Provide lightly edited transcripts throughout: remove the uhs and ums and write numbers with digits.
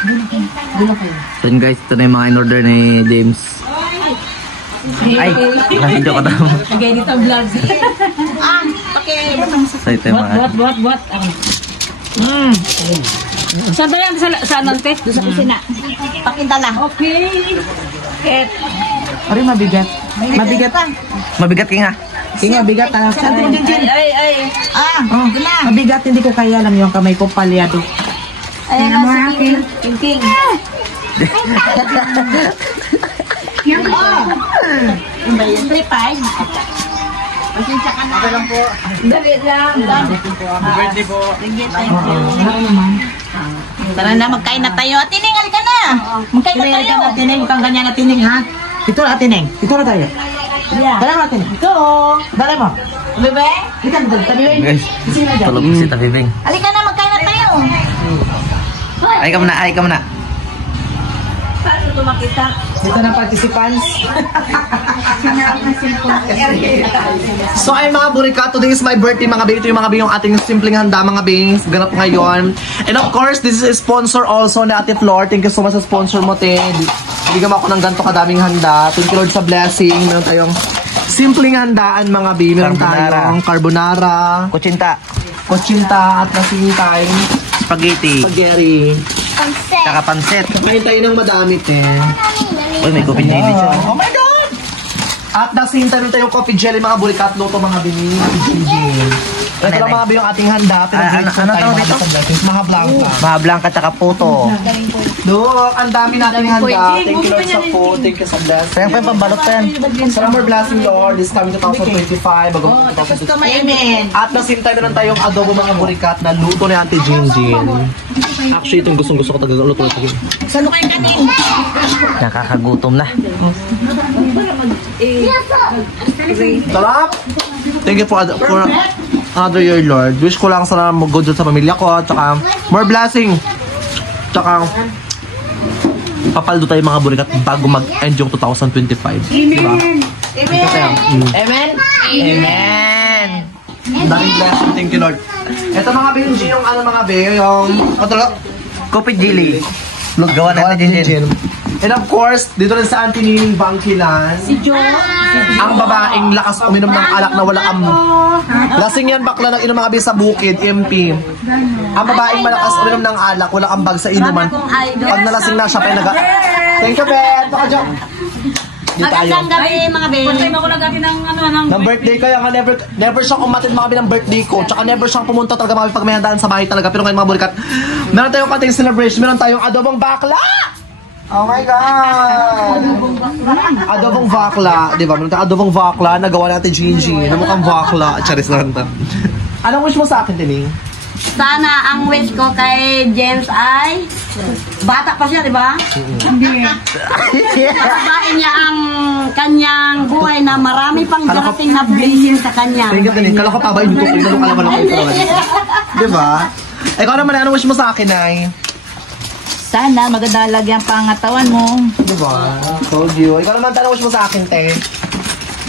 So yun guys, ito na yung mga in-order ni James. Ay, nakasindyo ka daw. Lagay dito vlog. So ito yung mga... Buat. Saan ba yan? Saan nante? Doon sa kusina. Pakita lang. Okay. Ari mabigat. Mabigat ka nga. Kinga bigat ah. Ay. Mabigat hindi ko kaya lang yung kamay ko palyado. Ayan na si King. Yan po. Yung ba yung 3-5? Pasensya ka na. Okay lang po. Dali lang. Happy birthday po. Thank you. Tara na, magkain na tayo. Atining, halika na. Magkain na tayo. Atining, pang ganyan atining ha. Ito na atining. Ito na tayo. Dala mo atining. Ito. Dala mo. Bebe? Ito na tabibing. Guys, tulog si Tabibing. Halika na, magkain na tayo. Ay ka muna. Paano ito makita? Dito na participants. So ay mga burika, today is my birthday mga baby. Ito yung mga baby yung ating simpleng handa mga baby. Ganap ngayon. And of course, this is a sponsor also na Ate Flor. Thank you so much sa sponsor mo, te. Bigyan mo ako ng ganito kadaming handa. Thank you Lord sa blessing. Meron tayong simpleng handaan mga baby. Meron tayong carbonara, Kutsinta. at nasintay, Spaghetti. Tsaka pansit. Kakain tayo ng madami, te. Uy, may coffee jelly siya. Oh my God! At nasintay rin tayong coffee jelly mga bulikat luto mga bini. Ito lang mga yung ating handa. Ano tawag dito? Mga blanca. Mga blanca tsaka puto. Look, ang dami nating handa. Thank you Lord sa food. Thank you sa blessing. Kaya pa yung pambalot pa yan. Salamat for blessing Lord. This coming 2025. Amen. At nasintay na rin tayong adobo mga bulikat na luto ni Auntie Jinjin. Actually, itong gustong-gusto ko talaga luto. Saan kayo kanin? Nakakagutom na. Sarap! Thank you for another year, Lord. Wish ko lang sana mag-good sa pamilya ko. Tsaka, more blessing. Tsaka, papaldo tayo mga burikat bago mag-end yung 2025. Diba? Amen. Daming blessing. Thank you, Lord. Ito mga Benji, yung ano mga be, yung... Coffee jelly. Gawa natin din. And of course, dito rin sa Auntie Nining Bangkilan, ang babaeng lakas uminom ng alak na walang lasing yan bakla ng inom mga abi sa bukid, MP. Ang babaeng malakas uminom ng alak, walang ambag sa inuman. Pag nalasing na siya, thank you, Ben. Magandang gabi mga Ben. Pantay mo ko lang natin ng birthday kaya nga never siyang umatid mga ng birthday ko. Tsaka never siyang pumunta talaga mga pag may handaan sa bahay talaga. Pero ngayon mga bulikat, meron tayong kating celebration, meron tayong adobong bakla. Oh my God! Adobong bakla, di ba? Meron tayong adobong bakla, nagawa natin Gingy. Na mukhang bakla. Charis lang ito. Anong wish mo sa akin, Tining? Sana ang wish ko kay James ay bata pa siya, di ba? Hindi. Sabahin niya ang kanyang buhay na marami pang darating na blessing sa kanya. Thank you, Tining. Kala ko pa ba yung YouTube? Inalo ka naman ako ito. Di ba? Ikaw naman, anong wish mo sa akin, Nay? Sana maganda lagi ang pangatawan mo. Di ba? Told you. Ikaw naman, anong wish mo sa akin, te?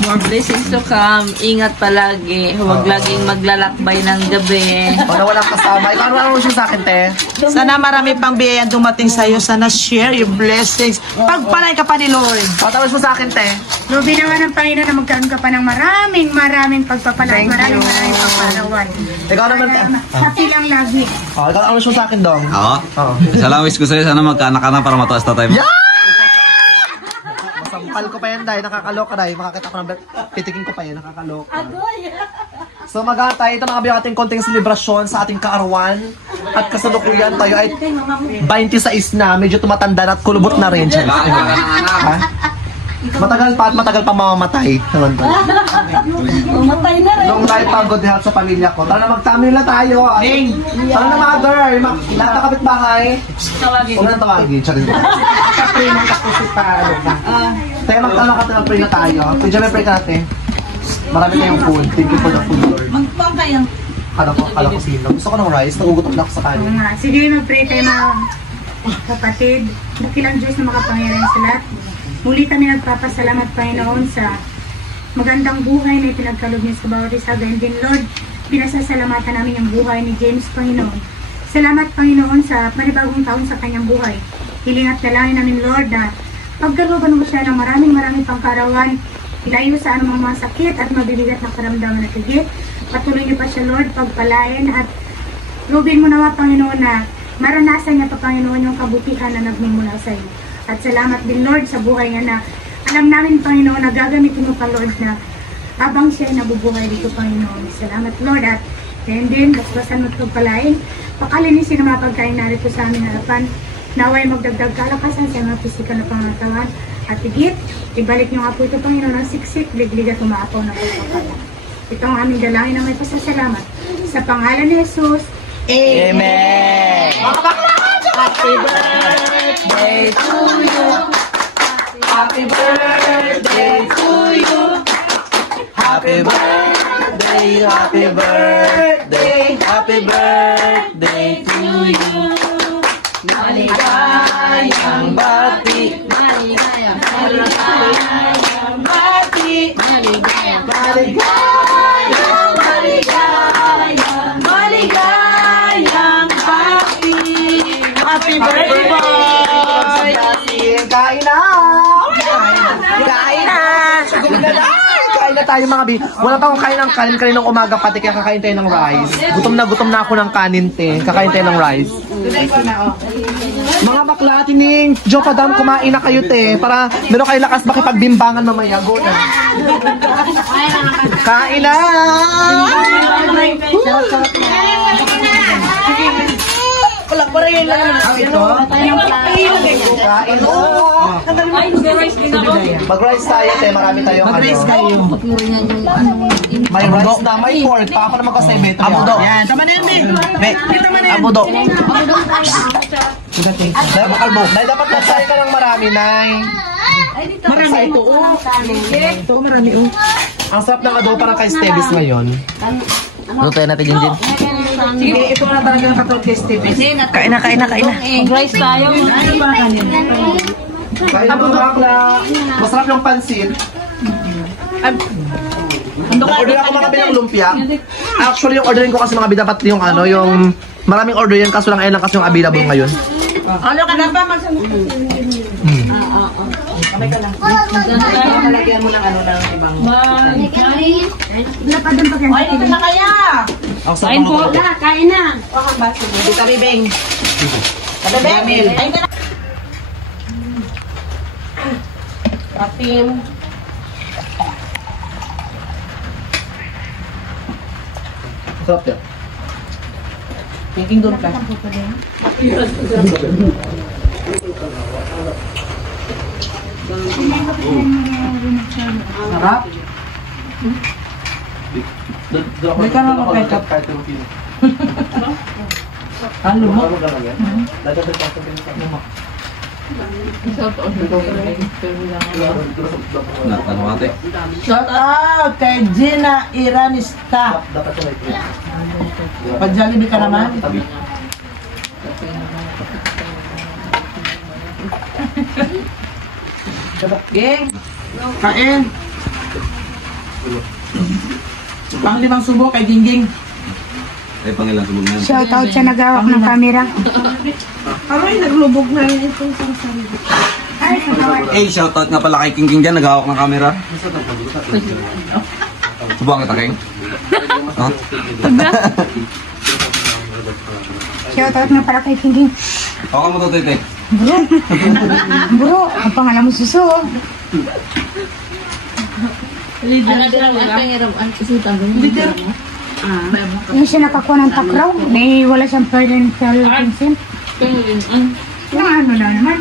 more blessings to come. Ingat palagi. Huwag laging maglalakbay ng gabi. Wala walang kasama. Ikaw ano siya sa akin, te? Sana marami pang biyayang dumating sa'yo. Sana share your blessings. Pagpalay ka pa ni Lord. Patapos mo sa akin, te? Lubin naman ng Panginoon na magkaroon ka pa ng maraming pagpapalay. Maraming pagpapalawan. Ikaw naman, te? Happy lang lagi. Ikaw ano siya sa akin, Dong? Oo. Salamat ko sa'yo. Sana magkaanak ka na para mataas na tayo. Masampal ko pa yan, dahil nakakaloka dahil makakita ko ng pitikin ko pa yan, nakakaloka. So maghatay, ito mga ating konting selebrasyon sa ating kaarawan at kasalukuyan tayo ay 26 na, medyo tumatanda na at kulubot na rin siya. Ha? Matagal pa mamamatay. Umatay na rin. Long life and good health sa pamilya ko. Tara na magtamil na tayo. Tara na mother, lahat ng kapitbahay. Huwag na tawagin. Kapre na kasi pa. Tayo magtanong ka tayo, pray na tayo. Pwede may pray ka natin. Marami tayong food. Thank you for the food, Lord. Magpang kayo. Kala ko sino. Gusto ko ng rice. Nagugutom na ako sa kanin. Sige, mag-pray tayo mga kapatid. Dakilang Diyos na makapangyarihan sa lahat. Muli kami nagpapasalamat, Panginoon, sa magandang buhay na ipinagkaloob niyo sa bawat isa. Ganyan din, Lord, pinasasalamatan namin ang buhay ni James, Panginoon. Salamat, Panginoon, sa panibagong taon sa kanyang buhay. Hiling at dalangin namin, Lord, na pagkalooban mo siya ng maraming pang kaarawan, ilayo sa anumang mga sakit at mabibigat na karamdaman at higit. Patuloy niyo pa siya, Lord, pagpalain at lubin mo nawa, Panginoon, na maranasan niya pa, Panginoon, yung kabutihan na nagmumula sa iyo. At salamat din, Lord, sa buhay niya na alam namin, Panginoon, na gagamitin mo pa, Lord, na habang siya ay nabubuhay dito, Panginoon. Salamat, Lord, at ngayon din, basbasan mo ito palain. Pakalinisin ang mga pagkain narito sa aming harapan. Naway magdagdag kalakasan sa mga pisikal na pangatawan. At higit, ibalik niyo nga po ito, Panginoon, ng siksik, liglig at umaapaw na pagpapala. Ito ang aming dalangin na may pasasalamat. Sa pangalan ni Jesus, Amen! Mga bakla! Happy birthday to you! Happy birthday to you! Happy birthday, happy birthday, happy birthday to you! Maligayang bati! Maligayang bati! Maligayang bati! Happy birthday, boy! Kain na! Kain na! Kain na tayo mga bi. Wala pa akong kain ng kanin kaninang umaga pati kaya kakain tayo ng rice. Gutom na ako ng kanin te. Kakain tayo ng rice. Mga bakla, tining, Jo Padam, kumain na kayo te. Para meron kayo lakas makipagbimbangan mamaya. Go na. Kain na! Wala pa rin lang. Ito? Kain na! Mag-rice tayo te. Marami tayong Mag-rice kayo. May rice na, may pork. Pa ako na magkasay beto. Abudo. Yan, tama na yan, Bek. Abudo. Dahil makalbo. Dahil dapat nagsay ka ng marami, Nay. Marami ito, oh. Ito, marami, oh. Ang sarap ng adobo para kay Stevis ngayon. Lutuin natin yun din. Sige, ito na talaga ang katulad kay Steve. Kain na. Rice tayo. Ano ba kanina? Kain na mga bakla. Masarap yung pansit. Order ako mga bilang lumpia. Actually, yung ordering ko kasi mga dapat yung ano, yung maraming order yan kaso lang ayun lang kasi yung available ngayon. Ano ka na ba? Kamay ka lang. Malagyan mo ng ano ng ibang... wala pa doon pag Ay, ito na kaya! Kain po. kain na. Hindi ka bibing. Kabibing! Ay, ka na! Kapim. Sarap yan. Thinking doon ka. Sarap. May ka na ng ketchup. Ano mo? Ano ate? Shout out kay Gina Iranista. Pag-Jollibee ka naman. Gang, kain. Pang-limang subo kay Gingging. Ay, pangilang subog na yan. Shout out sa nagawak ng camera. Aray, naglubog na rin itong sarili. Eh, shoutout nga pala kay King King dyan, naghahawak ng camera. Subukan kita, King. No? Shout out nga para kay King. Hawakan mo to, Tete. Bro, ang pangalan mo suso. Yung siya nakakuha ng takraw, may wala siyang parental consent. Yung ano na naman.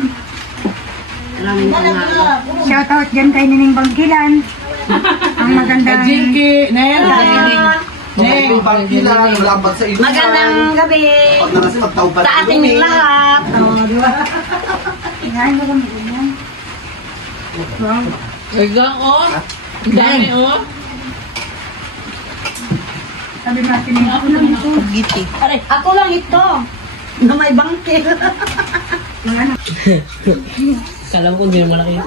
Shout out dyan kay Nining Bangkilan. Ang magandang... Jinky, Nel, Yung pangkilan, lambat sa inuman. Magandang gabi Pag na kasi magtaubat sa ating lahat. Di ba? Yan, wala mo ganyan. Gagang, oh. Dami, oh. Sabi natin yung ako lang ito. Aray, ako lang ito. Na may bangkit. Kala ko hindi naman nakita.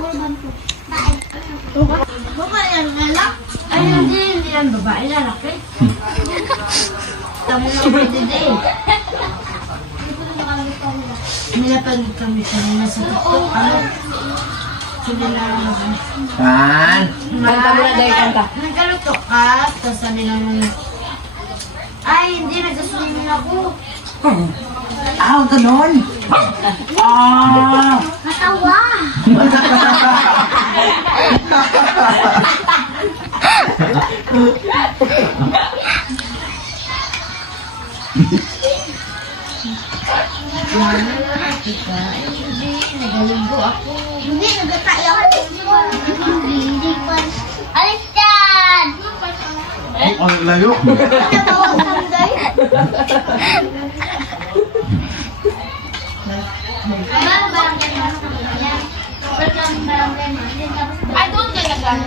Babae yan, lalak. Ay, hindi yan babae, lalaki. Tamo na pwede din. Nilapag kami kanina sa tuktok. Ano? Sabi na Kan? nagkalutok ka. Tapos sabi naman, ay, hindi, nag-swimming ako. Ganon. Natawa! Hindi, nagaligo ako. Hindi, nagataya ako. Hindi pa. Alis dyan! Ang layo. Natawag sanday. Ay, doon ka nag-ano.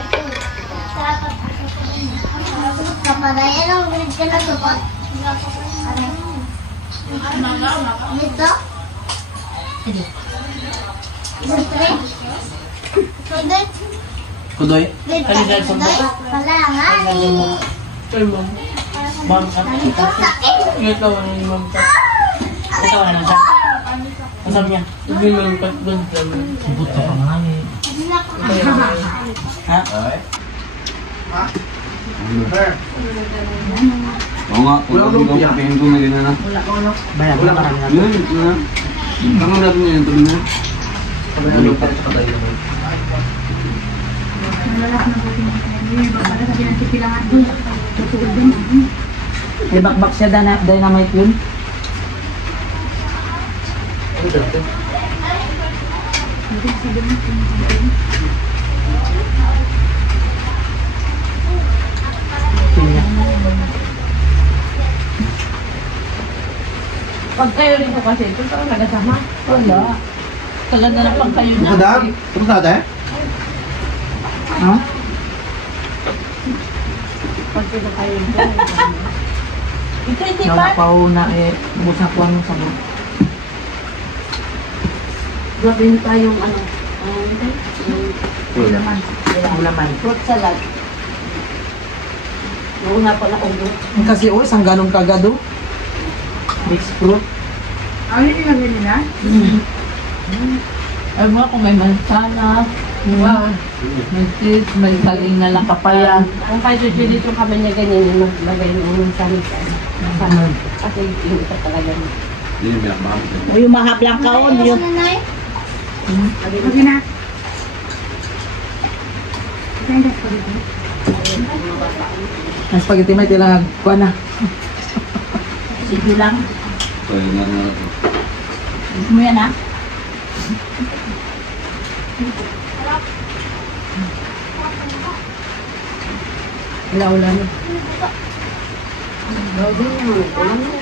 Kapadayan ang grid ka na sapat. Ito? Hindi. Isang tray? Kudoy? Kudoy? Kudoy? Palangani. Sakit? Buto ka nga ni. Oo nga, kung kapihin ko na gano'n na. Bayan, wala marami na. Yun, yun. Tangan natin yun, tuloy na. Ano pa rin sa kaday naman. Malalak na po yung baka sabi ng tipilangan doon. Tutuod din. May bakbak siya, dynamite yun. Ano dito? Pag kayo rin ko kasi, ito saan nagasama? Wala. Kaganda na pag kayo na. Madam, tapos natin? Ha? Pag kayo kayo na. Ito hindi pa. Napaw na busakuan mo sabon. Grabe na tayong ano. Ulaman. Fruit salad. Nauna pa na ulo. Kasi isang ganong kagado. Mixed fruit. Ano yung nagawin nila? Ay mga kung may mansana, may cheese, may saging na lakapaya. Kung kayo dito kami niya ganyan, maglagay ng mansana sa kasi yung ito talaga. Hindi yung pinakbakit. O yung mahablang kaon yun. Okay na. Ganda ko dito. Ang spaghetti may tilang kuha na. Sige lang. So, yun na na. Gusto mo yan ha? Wala na.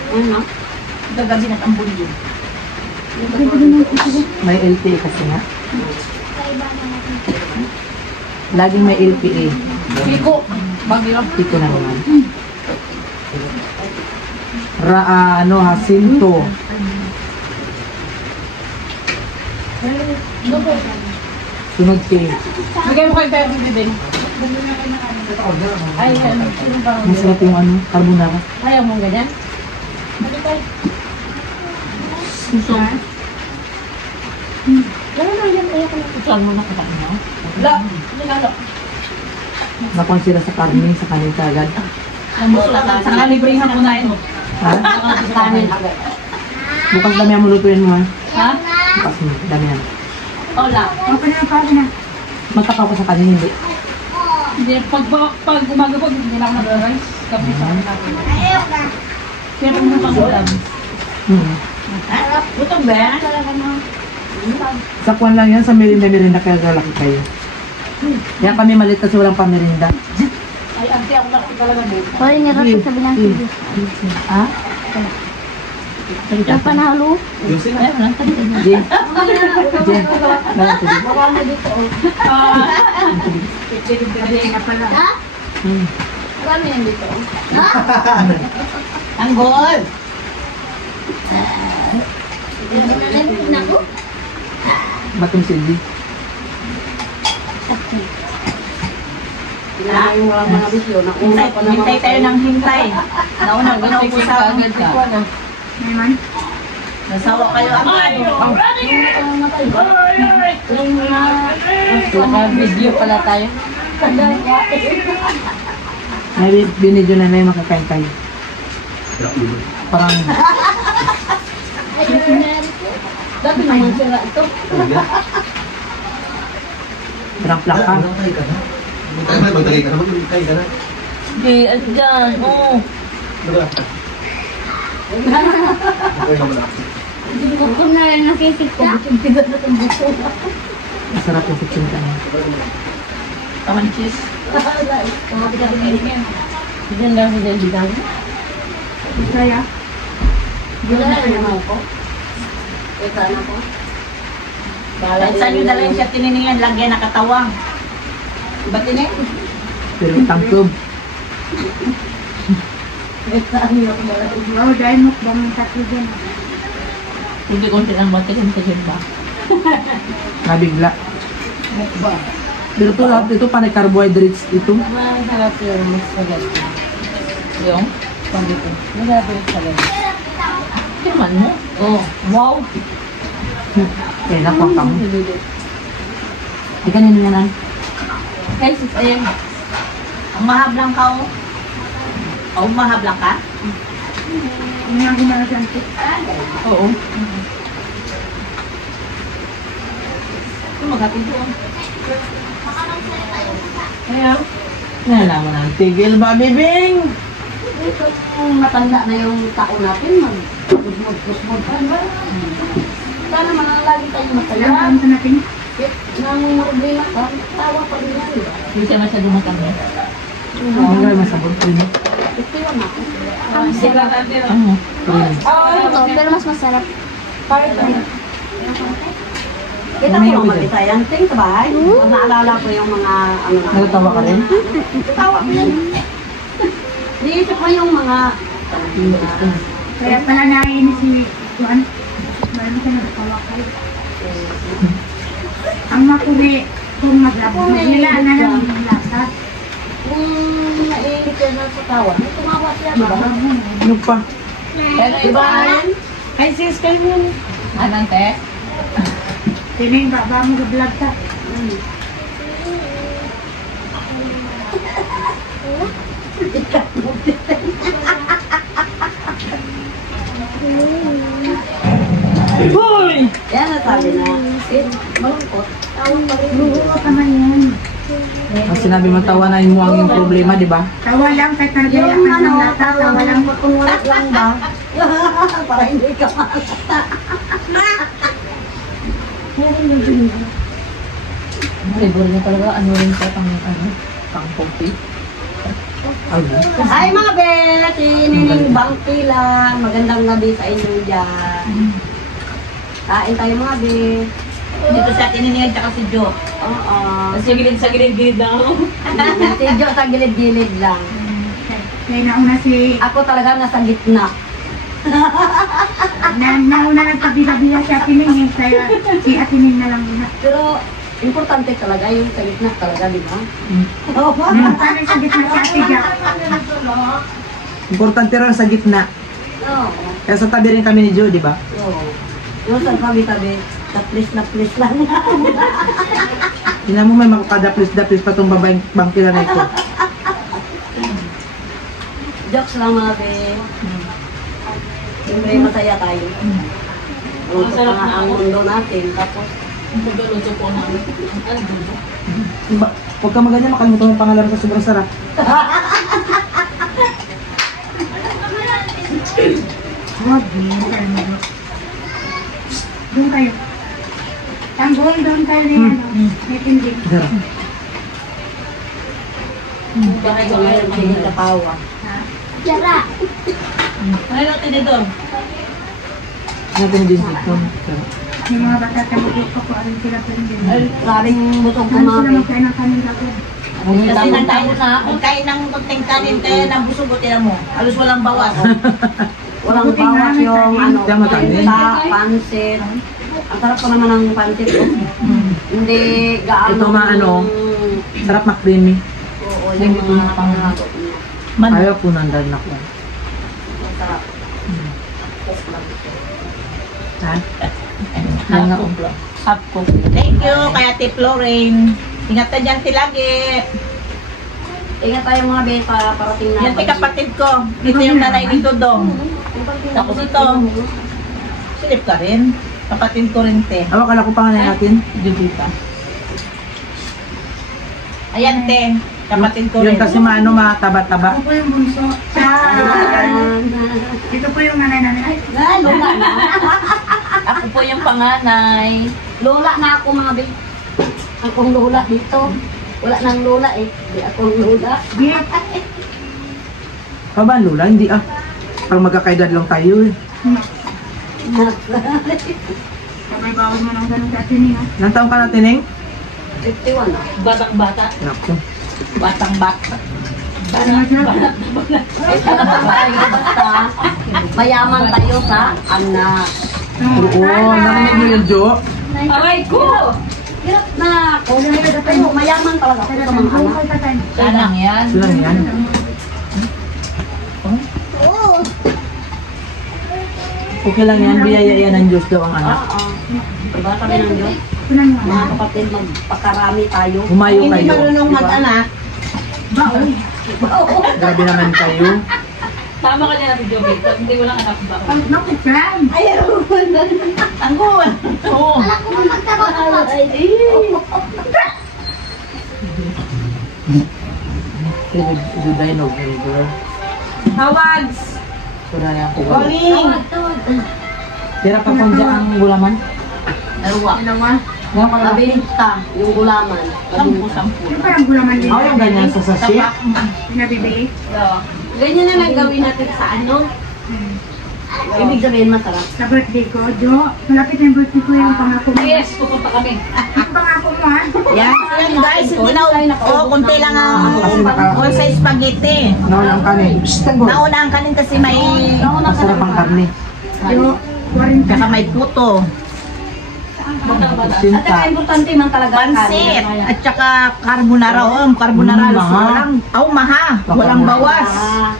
Ano? Gagabi na tambol yun. May LPA kasi nga. Laging may LPA. Piko. Bagyo. Piko na naman. Jacinto. Sunod P. Bigay mo kayo tayo bibig. Ay, sino ba? Masarap yung carbonara. Ayaw mong ganyan? Suso. Lalo na yan, ayaw ko na. Susuan mo na kakain mo. La, lalo. Nakuha sila sa karne, sa kanin kagad. Saka librihan ko na yun. Ha? Kanin. Bukas damihan mo lutuin mo ha. Ha? Bukas mo, damihan. Wala. Okay na, pwede na. Magkakaw ko sa kanin, hindi. Hindi, pag umaga po, hindi lang mag-rice. Kapi sa natin. Pero mo pang-ulam. Butong ba? Sa kwan lang yan, sa merinda kaya lalaki kayo. Kaya kami malit kasi walang pamerinda. Ay, ante ako lang talaga dito. Hoy, nirap sa bilang TV. Ha? Yung panalo. Ay, walang tanda. Jen. Jen. Nalang tubig. Marami dito. Ha? Marami yan dito. Anggol! Naku. Batong silbi. Hintay tayo ng hintay. Naunang gano'n po sa agad ka. Naman. Nasawa kayo ang Naka-video pala tayo. May binidyo na may makakain kayo. Parang Dati naman sila ito. parang plaka. Hindi, at dyan. Oo. Kung na lang nakikita. Masarap yung kutsinta niya. Taman cheese. Diyan lang sa dyan. Kaya, Diyan lang naman ako. Ito ano ko. Saan yung dalhin siya tininingan, lagyan nakatawang. Ba't tinin? Pero tangkob. wow, dahil mukbang ng tatlo dyan. Hindi konti lang ba? Kasi sa dyan ba? Nabigla. Pero ito lahat ito panay carbohydrates ito. Masarap yung mas spaghetti. Yung spaghetti. Masarap yung spaghetti. Timan mo? Oh, wow! Kaya nakuha ka mo. Di ka nininganan. Guys, ayan. Ang mahablang ka o? O mahablang ka? Hindi nga gumalasan ko. Oo. Ito maghatid ko. Ayan. Nalaman ang tigil ba, bibing? Kung matanda na yung tao natin, mag-kusmod ka ba? Sana man ang lagi tayo matanda. Alam sa natin. Nang problema ka, tawa pa rin yan. Hindi siya masyado matanda. Ang gawin masabot ko yun. Ito yun ako. Sila natin. Pero mas masarap. Kita ko lang mag-Bisayan. Ting sa bahay. Naalala ko yung mga ano na. Nagtawa ka rin? Tawa ko yan. Niisip ko yung mga Kaya pala naiinis si Juan. Marami ka nagtawa kayo. Ang makuri, kung maglabog nila, na lang yung lasa. Kung naiinit siya na sa tawa, may tumawa siya, di ba? Ano pa? Pero iba, ay sis kayo muna. Anong te? Tining baba mo ga-vlog ka. Hoy! yan na sabi na. Malungkot. Oo, tama yan. Ang sinabi mo, tawanan mo ang iyong problema, di ba? Tawa lang, kahit nagaya Yung ka ano, ng lata, tawa lang. kunwalit lang ba? Para hindi ka malata. Favorite niya talaga, ano rin siya, pang coffee. Ay mga bet, inining bangki lang. Magandang gabi sa inyo dyan. Kain tayo mga bet. Dito sa tininig tsaka si Jo. Oo. Sa gilid-gilid lang ako. Si Jo sa gilid-gilid lang. Kaya nauna si, Ako talaga nasa gitna. nauna nagpabila-bila si Atining, kaya si Atining na lang muna. Pero importante talaga yung sa gitna talaga, di ba? Paano sa gitna si Ate Jack? Importante rin sa gitna. Oo. Kaya sa tabi rin kami ni Joe, di ba? Oo. Yung sa tabi-tabi, na please lang. Tingnan mo may makakadaplis-daplis pa itong babaeng bangkila na ito. Jokes lang mga bet. Siyempre masaya tayo. Ito pa nga ang mundo natin. Tapos, Magluto po na. Diba? Huwag ka maganyan, makalimutan mo yung pangalan sa sobrang sarap. Huwag din, kayo mo. Doon kayo. Tanggol, doon kayo na yan. May tinding. Sarap. bakit ko ngayon hindi natawa? Yara! Ano natin dito? Natin din dito. Sarap. Yung mga bata tamagod ko kung anong sila tinding. Ay, maraming butong Ano sila kumabi. magkain ng kanin dati? Kasi nagkain na, magkain ng kunting kanin kaya ng busog o tinan mo. Halos walang bawas. Walang Buti nga, bawas may yung kanin. ano, Tama, kanin. sa pansit. Ang sarap ko naman ng pansit ko. Hindi gaano. Ito maano, sarap na-creamy. Oo, yung mga pangalagot niya. Ayaw po nandal na ko. Ang sarap. Ha? Yan nga. Half cook. Thank you, kaya Ate Florine. Ingat ka dyan, lagi. Ingat tayo mga be, parating na. Yan, kapatid ko. Dito yung nanay ni Dodong. Tapos ito. Silip ka rin. Kapatid ko rin, te. Awak kala ko pangalan natin. Judita. Ayan, te. Kapatid ko rin. Yun kasi maano mataba-taba. Ako po yung bunso. Ito po yung nanay namin. Ay, Lola na. Ako po yung panganay. Lola na ako mga be. Akong lola dito. Wala nang lola eh. Di akong lola. Ba, Lola? Hindi ah. Pag magkakaedad lang tayo eh. Sabay bawal mo nang ganun sa atin ha. Ilang taong ka na, Tineng? 51 na. Batang-bata. Naku. Batang-bata. Basta, mayaman tayo sa anak. Oo, narinig mo yun, Jo? Aray ko! Hirap na ako. Pero mayaman talaga ako sa mga anak. Alang yan. Sila yan. Okay lang yan, biyaya yan ng Diyos daw ang anak. Oo. Diba sabi ng Diyos? Tunan mo. Mga kapatid, magpakarami tayo. Humayo Hindi kayo. marunong Diba? mag-anak. Grabe naman kayo. Tama ka niya natin, Joey. Hindi ko lang anak ba? Naku, Fran. Ayaw. Tangguan. Oo. Juday November. Hawags. Sura niya ako. Calling. Tira ka kung dyan ang gulaman? Dalawa. Nga pala. Mabinta yung gulaman. Sampu-sampu. Yung parang gulaman din. Ako yung ganyan sa sachet. Nabibili. Ganyan na lang gawin natin sa ano. Ibig sabihin masarap. Sa birthday ko, Jo. Malapit na yung birthday ko yung pangako mo. Yes, pupunta kami. Yung pangako mo ha. Yan. Yan guys. Hindi na. Oh, kunti lang ang sa spaghetti. Naon ang kanin. Psst, tanggol. Nauna ang kanin kasi may Masarap ang karne. Jo, 40. tsaka may puto. At Sinta. saka importante man talaga ang Pansit. kanin. At tsaka carbonara. Oh, carbonara. Maha. Walang, maha. Walang bawas. Ah,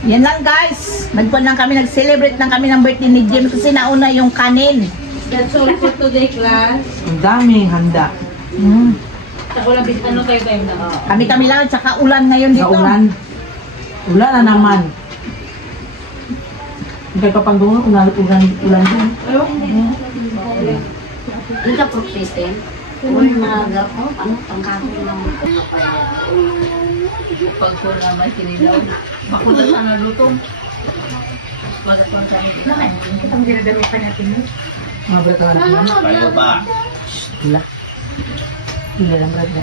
Yan lang guys. Nagpuan lang kami. Nag-celebrate lang kami ng birthday ni James kasi nauna yung kanin. that's all for today, class. Ang daming handa. Sa ulang ano kayo tayo na? Kami lang. Tsaka ulan ngayon Sa dito. ulan. Ulan na naman. Hindi ka pang dungo, ulan din. Yung sa fruit system, kung mga ano, pangkain ng Pag ko na may sinilaw. Makulat sa nalutong. Ang ginadamit pa natin yun. Mga brata nga natin. Payo pa. Wala. Wala lang brata.